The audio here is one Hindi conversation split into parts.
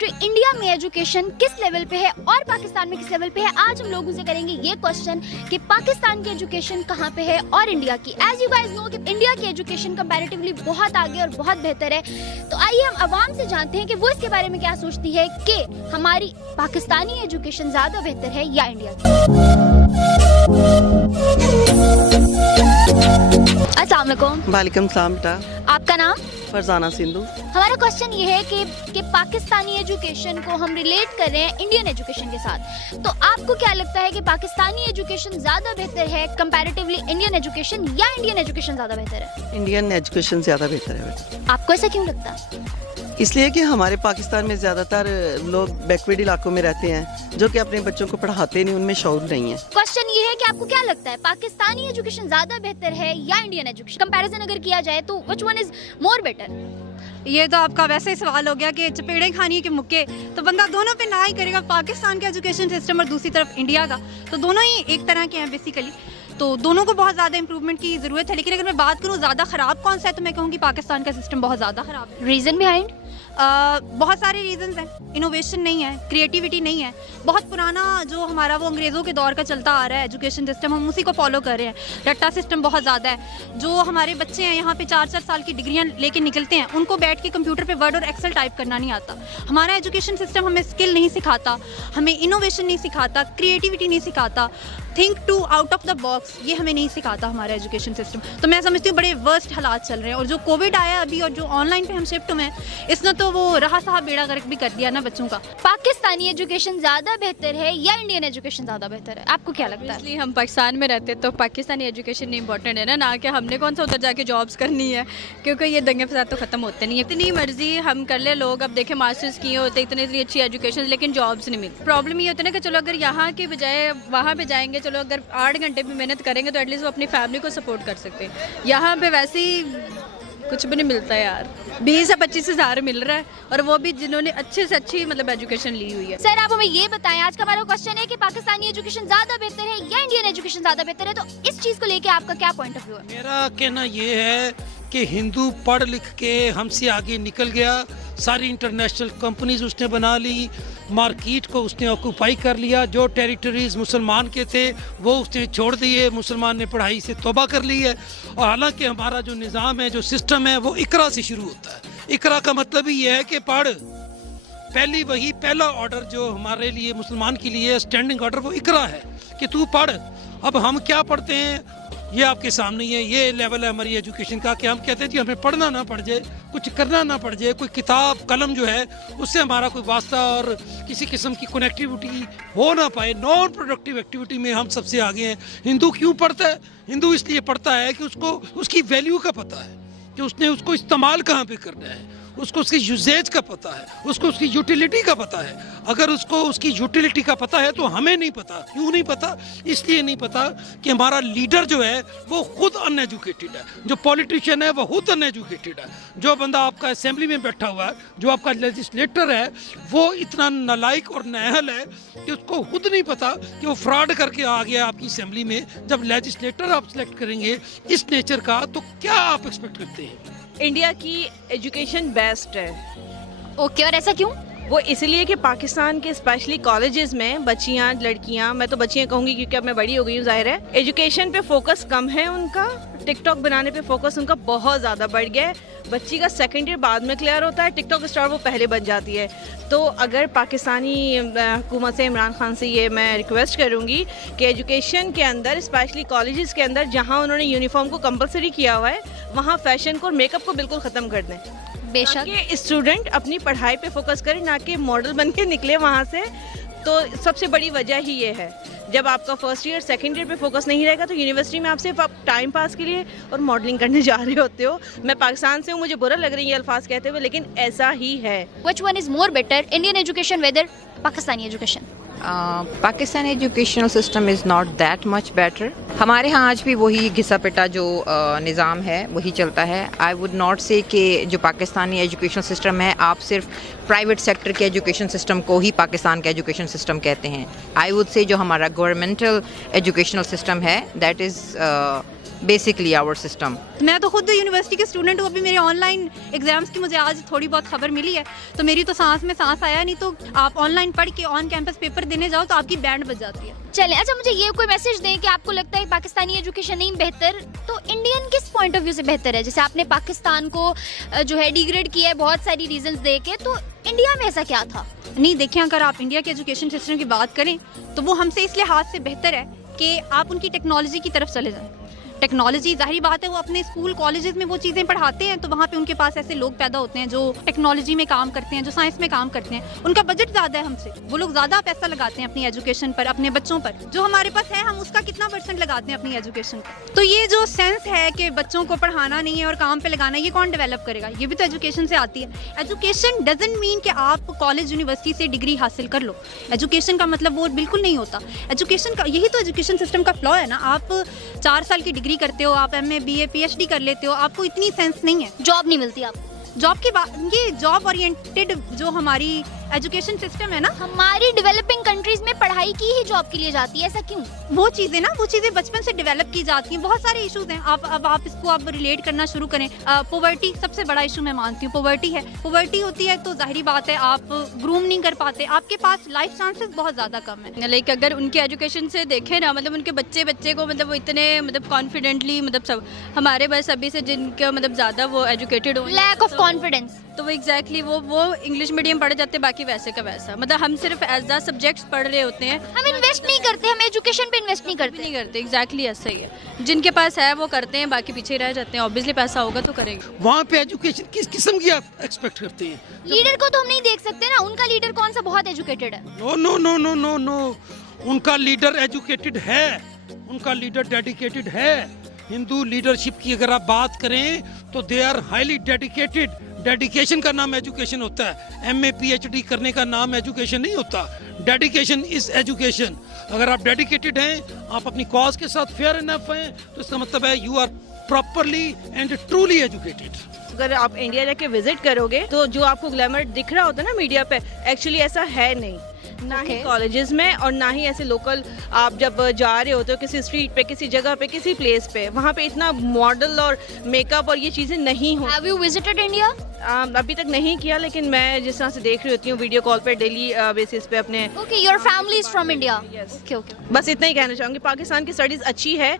कंट्री इंडिया में एजुकेशन किस लेवल पे है और पाकिस्तान में किस लेवल पे है, आज हम लोगों से करेंगे ये क्वेश्चन कि पाकिस्तान की एजुकेशन कहाँ पे है और इंडिया की। एज यू गाइस नो कि इंडिया की एजुकेशन कंपैरेटिवली बहुत आगे और बहुत बेहतर है। तो आइए हम आवाम से जानते हैं कि वो इसके बारे में क्या सोचती है कि हमारी पाकिस्तानी एजुकेशन ज़्यादा बेहतर है या इंडिया की। अस्सलाम वालेकुम। वालेकुम सलाम बेटा। आपका नाम? फरजाना सिंधु। हमारा क्वेश्चन ये है कि पाकिस्तानी एजुकेशन को हम रिलेट कर रहे हैं इंडियन एजुकेशन के साथ, तो आपको क्या लगता है कि पाकिस्तानी एजुकेशन ज़्यादा बेहतर है कंपैरेटिवली इंडियन एजुकेशन या इंडियन एजुकेशन ज़्यादा बेहतर है? इंडियन एजुकेशन ज़्यादा बेहतर है बेटा। आपको ऐसा क्यों लगता है? इसलिए कि हमारे पाकिस्तान में ज़्यादातर लोग बैकवर्ड इलाकों में रहते हैं जो कि अपने बच्चों को पढ़ाते नहीं, उनमें शौक नहीं है। क्वेश्चन ये है कि आपको क्या लगता है पाकिस्तानी एजुकेशन ज़्यादा बेहतर है या इंडियन एजुकेशन? कंपैरिजन अगर किया जाए तो which one is more better? ये तो आपका वैसे ही सवाल हो गया कि चपेड़े खानी के मुक्के, तो बंदा दोनों पे ना ही करेगा, पाकिस्तान का एजुकेशन सिस्टम और दूसरी तरफ इंडिया का, तो दोनों ही एक तरह के हैं बेसिकली। तो दोनों को बहुत ज़्यादा इंप्रूवमेंट की ज़रूरत है, लेकिन अगर मैं बात करूँ ज़्यादा ख़राब कौन सा है तो मैं कहूँगी पाकिस्तान का सिस्टम बहुत ज़्यादा ख़राब है। Reason behind? बहुत सारे रीजंस हैं। इनोवेशन नहीं है, क्रिएटिविटी नहीं है, बहुत पुराना जो हमारा वो अंग्रेज़ों के दौर का चलता आ रहा है एजुकेशन सिस्टम, हम उसी को फॉलो कर रहे हैं। रट्टा सिस्टम बहुत ज़्यादा है। जो हमारे बच्चे हैं यहाँ पे 4-4 साल की डिग्रियाँ लेके निकलते हैं, उनको बैठ के कंप्यूटर पे वर्ड और एक्सेल टाइप करना नहीं आता। हमारा एजुकेशन सिस्टम हमें स्किल नहीं सिखाता, हमें इनोवेशन नहीं सिखाता, क्रिएटिविटी नहीं सिखाता, think to out of the box ये हमें नहीं सिखाता हमारा एजुकेशन सिस्टम। तो मैं समझती हूँ बड़े वर्स्ट हालात चल रहे हैं, और जो कोविड आया अभी और जो ऑनलाइन पे हम शिफ्ट हुए हैं, इसने तो वो रहा साहब बेड़ा गर्क भी कर दिया ना बच्चों का। पाकिस्तानी एजुकेशन ज़्यादा बेहतर है या इंडियन एजुकेशन ज़्यादा बेहतर है, आपको क्या लगता है? इसलिए हम पाकिस्तान में रहते तो पाकिस्तानी एजुकेशन इंपॉर्टेंट है ना कि हमने कौन सा उधर जाके जॉब्स करनी है, क्योंकि ये दंगे फसाद तो ख़त्म होते नहीं है। इतनी मर्जी हम कर ले, लोग अब देखें मास्टर्स किए होते इतनी अच्छी एजुकेशन, लेकिन जॉब्स नहीं मिलती। प्रॉब्लम ये होती है ना कि चलो अगर यहाँ के बजाय वहाँ पे जाएंगे, चलो अगर 8 घंटे भी मेहनत करेंगे तो एटलीस्ट वो अपनी फैमिली को सपोर्ट कर सकते हैं। यहाँ पे वैसे ही कुछ भी नहीं मिलता है यार, 20 से 25 हज़ार मिल रहा है, और वो भी जिन्होंने अच्छे से अच्छी मतलब एजुकेशन ली हुई है। सर आप हमें ये बताएं, आज का हमारा क्वेश्चन है कि पाकिस्तानी एजुकेशन ज़्यादा बेहतर है या इंडियन एजुकेशन ज़्यादा बेहतर है, तो इस चीज़ को लेके आपका क्या पॉइंट ऑफ व्यू है? मेरा कहना ये है कि हिंदू पढ़ लिख के हमसे आगे निकल गया, सारी इंटरनेशनल कंपनीज उसने बना ली, मार्केट को उसने ऑक्यूपाई कर लिया, जो टेरिटरीज मुसलमान के थे वो उसने छोड़ दिए, मुसलमान ने पढ़ाई से तौबा कर ली है। और हालांकि हमारा जो निज़ाम है, जो सिस्टम है, वो इकरा से शुरू होता है। इकरा का मतलब ही ये है कि पढ़, पहला ऑर्डर जो हमारे लिए मुसलमान के लिए स्टैंडिंग ऑर्डर वो इकरा है कि तू पढ़। अब हम क्या पढ़ते हैं ये आपके सामने ही है, ये लेवल है हमारी एजुकेशन का कि हम कहते हैं कि हमें पढ़ना ना पड़ जाए, कुछ करना ना पड़ जाए, कोई किताब कलम जो है उससे हमारा कोई वास्ता और किसी किस्म की कनेक्टिविटी हो ना पाए। नॉन प्रोडक्टिव एक्टिविटी में हम सबसे आगे हैं। हिंदू क्यों पढ़ता है? हिंदू इसलिए पढ़ता है कि उसको उसकी वैल्यू का पता है, कि उसने उसको इस्तेमाल कहाँ पे करना है, उसको उसकी यूजेज का पता है, उसको उसकी यूटिलिटी का पता है। अगर उसको उसकी यूटिलिटी का पता है तो हमें नहीं पता। क्यों नहीं पता? इसलिए नहीं पता कि हमारा लीडर जो है वो खुद अनएजुकेटेड है, जो पॉलिटिशियन है वो खुद अनएजुकेटेड है, जो बंदा आपका असेंबली में बैठा हुआ है, जो आपका लेजिस्लेटर है, वो इतना नालायक और नाअहल है कि उसको खुद नहीं पता कि वो फ्रॉड करके आ गया आपकी असेंबली में। जब लेजिस्लेटर आप सिलेक्ट करेंगे इस नेचर का, तो क्या आप एक्सपेक्ट करते हैं? इंडिया की एजुकेशन बेस्ट है। ओके, और ऐसा क्यों? वो इसलिए कि पाकिस्तान के स्पेशली कॉलेजेस में बच्चियां, लड़कियां, मैं तो बच्चियां कहूँगी क्योंकि अब मैं बड़ी हो गई हूँ, जाहिर है, एजुकेशन पे फोकस कम है उनका, टिकटॉक बनाने पे फोकस उनका बहुत ज़्यादा बढ़ गया है। बच्ची का सेकंड ईयर बाद में क्लियर होता है, टिकटॉक स्टार वो पहले बन जाती है। तो अगर पाकिस्तानी हुकूमत से, इमरान खान से ये मैं रिक्वेस्ट करूँगी कि एजुकेशन के अंदर, स्पेशली कॉलेजेस के अंदर जहाँ उन्होंने यूनिफॉर्म को कंपलसरी किया हुआ है, वहाँ फैशन को और मेकअप को बिल्कुल ख़त्म कर दें। बेशक कि स्टूडेंट अपनी पढ़ाई पे फोकस करे, ना कि मॉडल बन के निकले वहाँ से। तो सबसे बड़ी वजह ही ये है, जब आपका फर्स्ट ईयर सेकंड ईयर पे फोकस नहीं रहेगा तो यूनिवर्सिटी में आप सिर्फ आप टाइम पास के लिए और मॉडलिंग करने जा रहे होते हो। मैं पाकिस्तान से हूँ, मुझे बुरा लग रही है ये अल्फाज कहते हुए, लेकिन ऐसा ही है। Which one is more better, Indian education whether Pakistani education? Pakistan educational system is not that much better. हमारे यहाँ आज भी वही घिसा पिटा जो निज़ाम है वही चलता है। आई वुड नॉट से कि जो पाकिस्तानी एजुकेशन सिस्टम है आप सिर्फ प्राइवेट सेक्टर के एजुकेशन सिस्टम को ही पाकिस्तान का एजुकेशन सिस्टम कहते हैं। आई वुड से जो हमारा गवर्नमेंटल एजुकेशनल सिस्टम है that is basically our system. मैं तो खुद यूनिवर्सिटी के स्टूडेंट हूँ, अभी मेरे ऑनलाइन एग्जाम्स की मुझे आज थोड़ी बहुत खबर मिली है, तो मेरी तो सांस में सांस आया नहीं। तो आप ऑनलाइन पढ़ के ऑन कैंपस पेपर देने जाओ तो आपकी बैंड बज जाती है। चलें, अच्छा मुझे ये कोई मैसेज दें कि आपको लगता है पाकिस्तानी एजुकेशन नहीं बेहतर, तो इंडियन किस पॉइंट ऑफ व्यू से बेहतर है? जैसे आपने पाकिस्तान को जो है डिग्रेड किया है बहुत सारी रीजंस दे के, तो इंडिया में ऐसा क्या था? नहीं, देखिए अगर आप इंडिया के एजुकेशन सिस्टम की बात करें तो वो हमसे इस लिहाज से बेहतर है कि आप उनकी टेक्नोलॉजी की तरफ चले जाएं। टेक्नोलॉजी जाहिर बात है वो अपने स्कूल कॉलेजेस में वो चीज़ें पढ़ाते हैं, तो वहाँ पे उनके पास ऐसे लोग पैदा होते हैं जो टेक्नोलॉजी में काम करते हैं, जो साइंस में काम करते हैं। उनका बजट ज़्यादा है हमसे, वो लोग ज़्यादा पैसा लगाते हैं अपनी एजुकेशन पर, अपने बच्चों पर। जो हमारे पास है हम उसका कितना % लगाते हैं अपनी एजुकेशन पर। तो ये जो सेंस है कि बच्चों को पढ़ाना नहीं है और काम पर लगाना, ये कौन डेवलप करेगा? ये भी तो एजुकेशन से आती है। एजुकेशन डजंट मीन कि आप कॉलेज यूनिवर्सिटी से डिग्री हासिल कर लो। एजुकेशन का मतलब वो बिल्कुल नहीं होता। एजुकेशन का यही तो एजुकेशन सिस्टम का फ्लॉ है ना। आप 4 साल की डिग्री करते हो, आप MA BA PhD कर लेते हो, आपको इतनी सेंस नहीं है, जॉब नहीं मिलती आपको। जॉब की बात, ये जॉब ओरिएंटेड जो हमारी एजुकेशन सिस्टम है ना, हमारी डेवलपिंग कंट्रीज में पढ़ाई की ही जॉब के लिए जाती है, ऐसा क्यों? वो चीज़ें बचपन से डेवलप की जाती हैं। बहुत सारे इश्यूज हैं, आप इसको आप रिलेट करना शुरू करें। पॉवर्टी सबसे बड़ा इशू मैं मानती हूँ, पॉवर्टी है। पॉवर्टी होती है तो जाहिर बात है आप ग्रूम नहीं कर पाते, आपके पास लाइफ चांसेस बहुत ज़्यादा कम है। लाइक अगर उनके एजुकेशन से देखें ना, मतलब उनके बच्चे को मतलब वो इतने मतलब कॉन्फिडेंटली मतलब सब हमारे बस अभी से जिनके मतलब ज़्यादा वो एजुकेटेड हो, लैक ऑफ कॉन्फिडेंस, तो वो एग्जैक्टली वो इंग्लिश मीडियम पढ़ जाते हैं, बाकी वैसे का वैसा। मतलब हम सिर्फ एज द सब्जेक्ट्स पढ़ रहे होते हैं, हम इन्वेस्ट नहीं करते, हम एजुकेशन पे इन्वेस्ट नहीं करते। एग्जैक्टली ऐसा ही है। जिनके पास है वो करते हैं, बाकी पीछे रह जाते हैं। ऑब्वियसली पैसा होगा तो करेंगे। वहाँ पे एजुकेशन किस किस्म की आप एक्सपेक्ट करते हैं? लीडर को तो हम नहीं देख सकते ना, उनका लीडर कौन सा बहुत एजुकेटेड है? No no no no no no, उनका लीडर एजुकेटेड है, उनका लीडर डेडिकेटेड है। हिंदू लीडरशिप की अगर आप बात करें तो they are highly dedicated. Dedication का नाम एजुकेशन होता है, MA PhD करने का नाम एजुकेशन नहीं होता। Dedication is education. अगर आप डेडिकेटेड हैं, आप अपनी कॉज के साथ फेयर इनफ हैं, तो इसका मतलब है you are properly and truly educated. अगर आप इंडिया जाके विजिट करोगे तो जो आपको ग्लैमर दिख रहा होता है ना मीडिया पे, एक्चुअली ऐसा है नहीं, ना ही कॉलेजेस में और ना ही ऐसे लोकल। आप जब जा रहे होते हो किसी स्ट्रीट पे, किसी जगह पे, किसी प्लेस पे, वहाँ पे इतना मॉडल और मेकअप और ये चीज़ें नहीं हो। Have you visited India? अभी तक नहीं किया, लेकिन मैं जिस तरह से देख रही होती हूँ वीडियो कॉल पे डेली बेसिस पे अपने। Okay, your family is from India? Okay okay, बस इतना ही कहना चाहूँगी। पाकिस्तान की स्टडीज़ अच्छी है,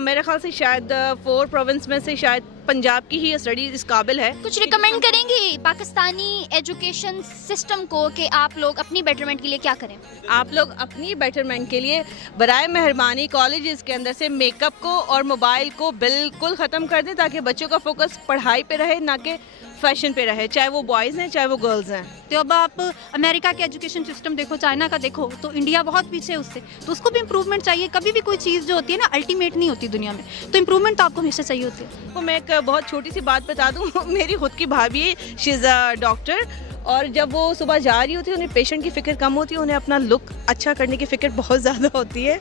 मेरे ख्याल से शायद 4 प्रोविंस में से शायद पंजाब की ही स्टडीज इस काबिल है। कुछ रिकमेंड करेंगी पाकिस्तानी एजुकेशन सिस्टम को कि आप लोग अपनी बेटरमेंट के लिए क्या करें? आप लोग अपनी बेटरमेंट के लिए बराए मेहरबानी कॉलेजेस के अंदर से मेकअप को और मोबाइल को बिल्कुल ख़त्म कर दें, ताकि बच्चों का फोकस पढ़ाई पे रहे, ना कि फैशन पे रहे, चाहे वो बॉयज़ हैं चाहे वो गर्ल्स हैं। तो अब आप अमेरिका के एजुकेशन सिस्टम देखो, चाइना का देखो, तो इंडिया बहुत पीछे है उससे, तो उसको भी इम्प्रूवमेंट चाहिए। कभी भी कोई चीज़ जो होती है ना अल्टीमेट नहीं होती दुनिया में, तो इम्प्रूवमेंट तो आपको हमेशा चाहिए होती है। तो मैं एक बहुत छोटी सी बात बता दूं, मेरी खुद की भाभी शी इज़ अ डॉक्टर, और जब वो सुबह जा रही होती है उन्हें पेशेंट की फ़िक्र कम होती है, उन्हें अपना लुक अच्छा करने की फ़िक्र बहुत ज़्यादा होती है।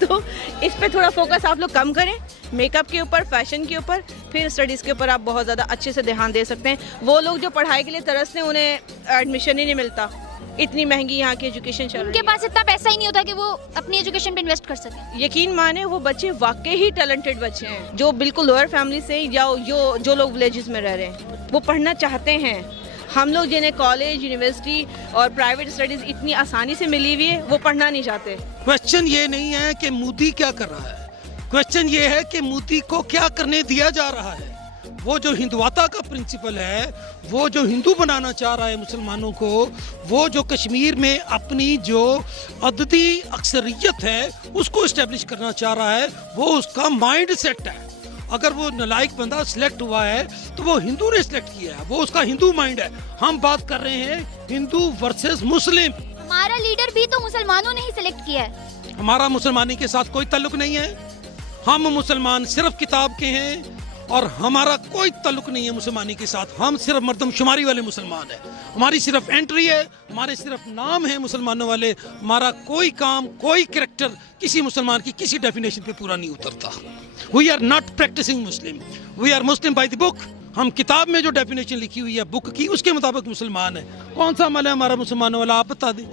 तो इस पे थोड़ा फोकस आप लोग कम करें, मेकअप के ऊपर, फैशन के ऊपर, फिर स्टडीज़ के ऊपर आप बहुत ज़्यादा अच्छे से ध्यान दे सकते हैं। वो लोग जो पढ़ाई के लिए तरसते हैं उन्हें एडमिशन ही नहीं मिलता, इतनी महंगी यहाँ की एजुकेशन चल रही है। उनके पास इतना पैसा ही नहीं होता कि वो अपनी एजुकेशन पे इन्वेस्ट कर सकें। यकीन माने वो बच्चे वाकई ही टैलेंटेड बच्चे हैं, जो बिल्कुल लोअर फैमिली से या जो लोग विलेजेस में रह रहे हैं, वो पढ़ना चाहते हैं। हम लोग जिन्हें कॉलेज, यूनिवर्सिटी और प्राइवेट स्टडीज़ इतनी आसानी से मिली हुई है, वो पढ़ना नहीं चाहते। क्वेश्चन ये नहीं है कि मोदी क्या कर रहा है, क्वेश्चन ये है कि मोदी को क्या करने दिया जा रहा है। वो जो हिंदुवाता का प्रिंसिपल है, वो जो हिंदू बनाना चाह रहा है मुसलमानों को, वो जो कश्मीर में अपनी जो अददी अक्सरियत है उसको इस्टेब्लिश करना चाह रहा है, वो उसका माइंड सेट है। अगर वो नालायक बंदा सिलेक्ट हुआ है तो वो हिंदू ने सिलेक्ट किया है, वो उसका हिंदू माइंड है। हम बात कर रहे हैं हिंदू वर्सेस मुस्लिम। हमारा लीडर भी तो मुसलमानों ने ही सिलेक्ट किया है। हमारा मुसलमानी के साथ कोई ताल्लुक नहीं है। हम मुसलमान सिर्फ किताब के हैं और हमारा कोई ताल्लुक नहीं है मुसलमानी के साथ। हम सिर्फ मर्दमशुमारी वाले मुसलमान हैं। हमारी सिर्फ एंट्री है, हमारे सिर्फ नाम है मुसलमानों वाले। हमारा कोई काम, कोई कैरेक्टर किसी मुसलमान की किसी डेफिनेशन पे पूरा नहीं उतरता। We are not practising Muslim, we are Muslim by the book, हम किताब में जो डेफिनेशन लिखी हुई है बुक की उसके मुताबिक मुसलमान है। कौन सा अमल है हमारा मुसलमानों वाला, आप बता दें।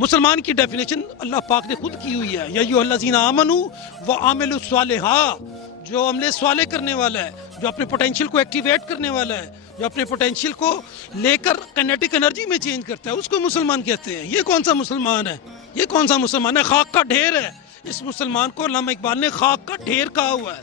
मुसलमान की डेफिनेशन अल्लाह पाक ने खुद की हुई है, या अय्युहल्लज़ीना आमनू व आमिलुस सालिहात, जो अमले स्वाले करने वाला है, जो अपने पोटेंशियल को एक्टिवेट करने वाला है, जो अपने पोटेंशियल को लेकर काइनेटिक एनर्जी में चेंज करता है, उसको मुसलमान कहते हैं। ये कौन सा मुसलमान है? ये कौन सा मुसलमान है? खाक का ढेर है। इस मुसलमान को अल्लामा इकबाल ने खाक का ढेर कहा हुआ है,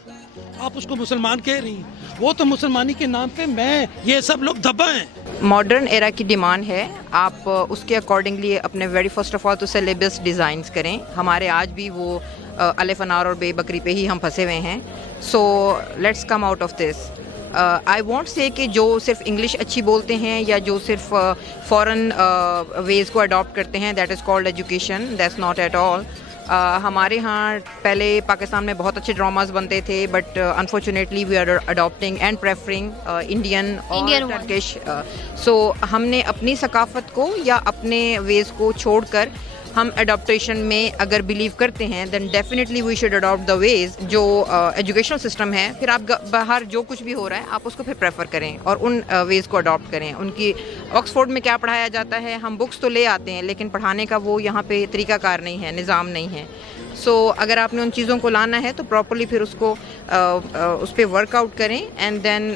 आप उसको मुसलमान कह रही हैं। वो तो मुसलमानी के नाम पे मैं ये सब लोग धब्बा हैं। मॉडर्न एरा की डिमांड है, आप उसके अकॉर्डिंगली अपने वेरी फर्स्ट ऑफ ऑल तो सिलेबस डिज़ाइंस करें। हमारे आज भी वो अलिफ अनार और बे बकरी पे ही हम फंसे हुए हैं। So let's come out of this. I want से कि जो सिर्फ इंग्लिश अच्छी बोलते हैं या जो सिर्फ फॉरेन वेज़ को अडॉप्ट करते हैं that is called education, that's not at all. हमारे यहाँ पहले पाकिस्तान में बहुत अच्छे ड्रामास बनते थे, but unfortunately we are adopting and preferring Indian और टर्किश। सो हमने अपनी सकाफत को या अपने वेज़ को छोड़कर हम अडॉप्टेशन में अगर बिलीव करते हैं then definitely we should adopt the ways जो एजुकेशनल सिस्टम है। फिर आप बाहर जो कुछ भी हो रहा है आप उसको फिर प्रेफर करें और उन वेज को अडॉप्ट करें। उनकी ऑक्सफोर्ड में क्या पढ़ाया जाता है, हम बुक्स तो ले आते हैं लेकिन पढ़ाने का वो यहाँ पे तरीकाकार नहीं है, निज़ाम नहीं है। सो अगर आपने उन चीज़ों को लाना है तो प्रॉपरली फिर उसको उस पर वर्कआउट करें and then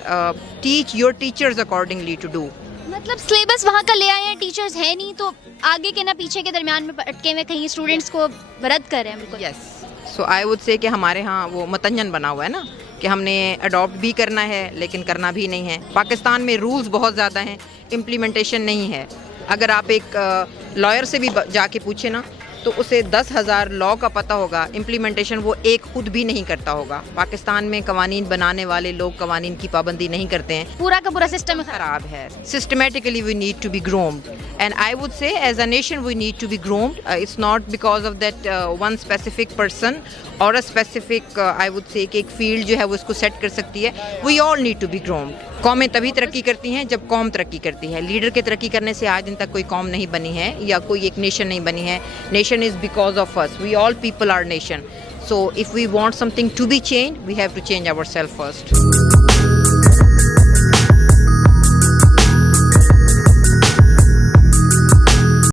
teach your teachers accordingly to do. मतलब सिलेबस वहाँ का ले आए हैं, टीचर्स है नहीं तो आगे के ना पीछे के दरमियान में अटके हुए कहीं स्टूडेंट्स को रद्द कर रहे हैं। बिल्कुल यस। सो आई वुड से कि हमारे यहाँ वो मतंजन बना हुआ है ना कि हमने अडॉप्ट भी करना है लेकिन करना भी नहीं है। पाकिस्तान में रूल्स बहुत ज़्यादा हैं, इम्प्लीमेंटेशन नहीं है। अगर आप एक लॉयर से भी जाके पूछे ना तो उसे 10,000 लॉ का पता होगा, इम्प्लीमेंटेशन वो एक खुद भी नहीं करता होगा। पाकिस्तान में कवानीन बनाने वाले लोग कवानीन की पाबंदी नहीं करते हैं, पूरा का पूरा सिस्टम खराब है। Systematically we need to be groomed and I would say as a nation we need to be groomed. It's not because of that one specific person और अ स्पेसिफिक आई वुड से एक फील्ड जो है वो इसको सेट कर सकती है। We all need to be groomed. कौमें तभी तरक्की करती हैं जब कौम तरक्की करती है। लीडर के तरक्की करने से आज दिन तक कोई कौम नहीं बनी है या कोई एक नेशन नहीं बनी है। Nation is because of us, we all people are nation. So if we want something to be change we have to change ourself first.